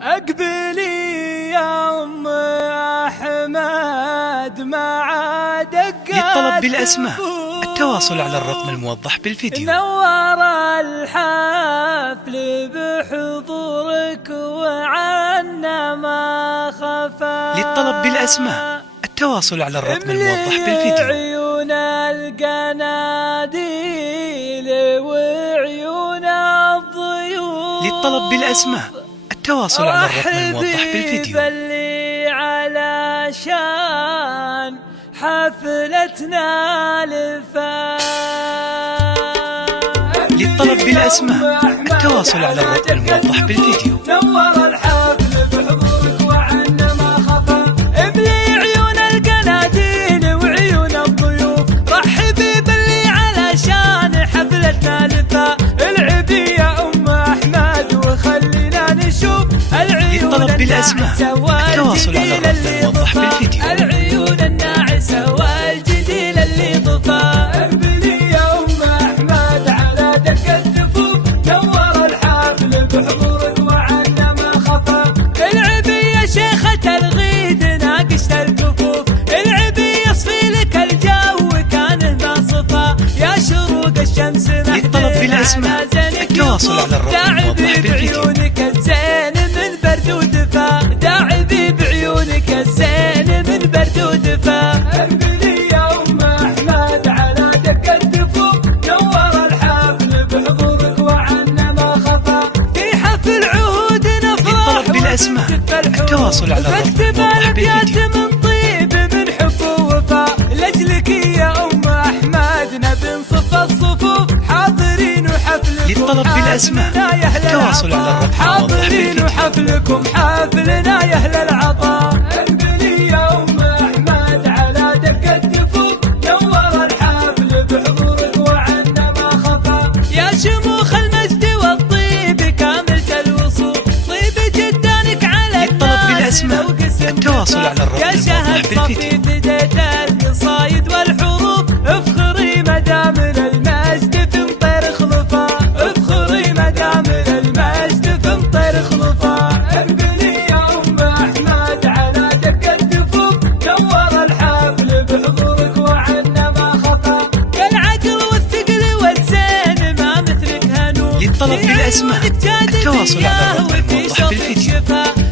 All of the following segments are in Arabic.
اقبلي يا ام احمد مع دقات للطلب بالاسماء التواصل على الرقم الموضح بالفيديو. نور الحفل بحضورك وعنا ما خفى. للطلب بالاسماء التواصل على الرقم الموضح بالفيديو. عيون القناديل وعيون الضيوف. للطلب بالاسماء التواصل على الرقم الموضح بالفيديو. اللي علشان حفلتنا لفات. للطلب بالاسماء التواصل على الرقم الموضح بالفيديو. نور الحفل بحضورك وعنا ما خفى. املي عيون القناديل وعيون الضيوف. رحبي باللي علشان حفلتنا لفات. العبي يا ام احمد وخلينا نشوف للطلب بالاسماء التواصل على الرقم الموضح بالفيديو. العيون الناعسة والجديل اللي طفى. اقبلي يا ام احمد على دق الدفوف. نور الحفل بحضورك وعنا ما خفى. العبي يا شيخة الغيد ناقشت الكفوف. العبي يصفي لك الجو كانه ما صفى. يا شروق الشمس للطلب بالاسماء التواصل على الرقم الموضح بالفيديو. بعيونك الزين من برد ودفا. داعبي بعيونك الزين من برد ودفا. اقبلي يا ام احمد على دق الدفوف. نور الحفل بحضورك وعنا ما خفى. في حفل عهود نفرح للطلب بالاسماء التواصل على الرقم الموضح بالفيديو. من طيب من حب ووفاء. لاجلك يا ام احمد نبي نصف الصفوف. حاضرين وحفلكم للطلب بالاسماء التواصل على الرقم الموضح بالفيديو. حفلكم حافلنا يا اهل العطاء. اقبلي يا ام احمد على دق الدفوف. نور الحفل بحضورك وعنا ما خفى. يا شموخ المجد والطيب كاملة الوصول. طيب جدانك على للطلب بالاسماء التواصل على الرقم الموضح بالفيديو. بداية القصايد والحروف. افخري مدام المجد في مطير خلفا. افخري مدام المجد في مطير خلفا. اقبلي يا ام احمد على دق الدفوف. نور الحفل بحضورك وعنا ما خفى. العقل والثقل والزين ما مثلك هنوف. للطلب بالاسماء التواصل على الرقم الموضح بالفيديو.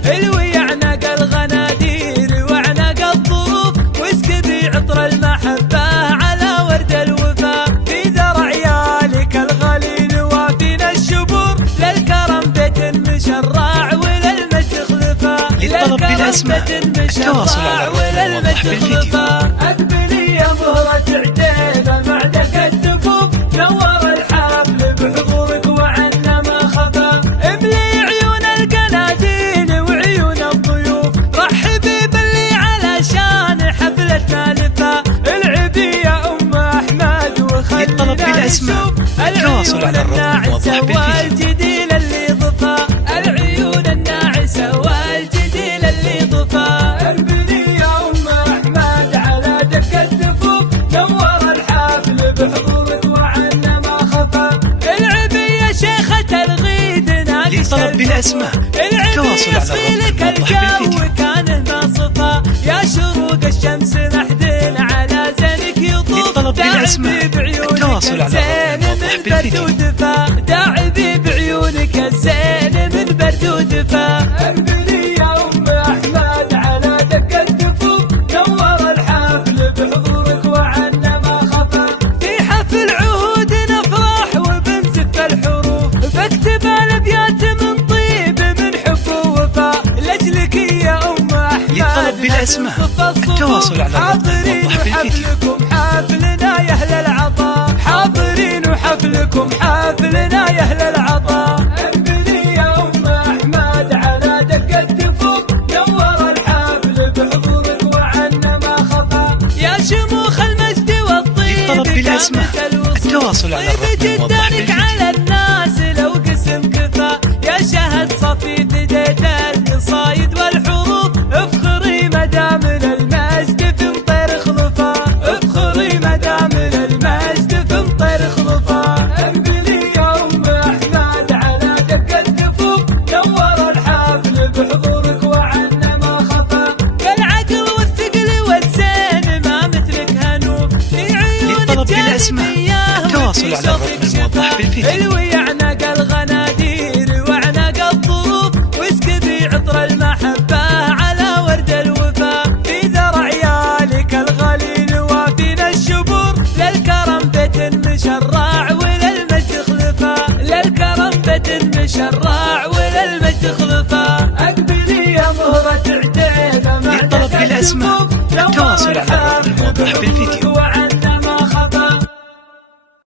الويعنق الغنادير وعنق الظروف. واسكبي عطر المحبة على ورد الوفا. في ذرع عيالك الغليل وافينا الشبور. للكرم بيت مشرع وللمجد خلفا. للطلب بالاسماء التواصل على الرقم الموضح بالفيديو. اقبلي يا مهرة عديل مع دق الدفوف. نور الحفل بحضورك وعنا ما خفى. املي عيون القناديل وعيون الضيوف. رحبي باللي علشان حفلتنا لفا. العبي يا ام احمد وخلينا للطلب بالاسماء التواصل على الرقم الموضح بالفيديو. والجديل اللي ضفا. العيون الناعسة والجديل اللي ضفا. اقبلي يا ام احمد على دق الدفوف. نور الحفل بحضورك وعنا ما خفى. العبي يا شيخة الغيد ناقشت للطلب بالاسماء التواصل على الرقم الموضح بالفيديو. كانه ما صفى. يا شروق الشمس محدين على زينك يطوف. للطلب بالاسماء التواصل على الرقم الموضح بالفيديو. داعبي بعيونك الزين من برد ودفا. اقبلي يا ام احمد على دق الدفوف. نور الحفل بحضورك وعنا ما خفى. في حفل عهود نفرح وبنزف الحروف. بكتب الابيات من طيب من حب ووفاء. لاجلك يا ام احمد للطلب بالاسماء التواصل على الرقم الموضح بالفيديو. حفلكم حافلنا يا اهل العطاء. حاضرين وحفلكم حافلنا يا اهل العطاء. اقبلي يا ام احمد على دق الدفوف. نور الحفل بحضورك وعنا ما خفى. يا شموخ المجد والطيب للطلب بالاسماء التواصل على الرقم الموضح بالفيديو. على الناس لو قسم كفى. يا شهد صفي بداية القصايد والحروف. افخري مدام المجد في مطير خلفا. افخري مدام المجد في مطير خلفا. اقبلي يا ام احمد على دق الدفوف. نور الحفل بالأسماء. التواصل على الرقم الموضح بالفيديو. الويعنق الغنادير وعنق الظروف واسكبي عطر المحبة على ورد الوفا في ذرع عيالك الغليل وافينا الشبور للكرم بيت مشرع وللمجد خلفا للكرم بيت مشرع وللمجد خلفا اقبلي يا مهرة عتيبة للطلب بالأسماء. التواصل على الرقم الموضح بالفيديو.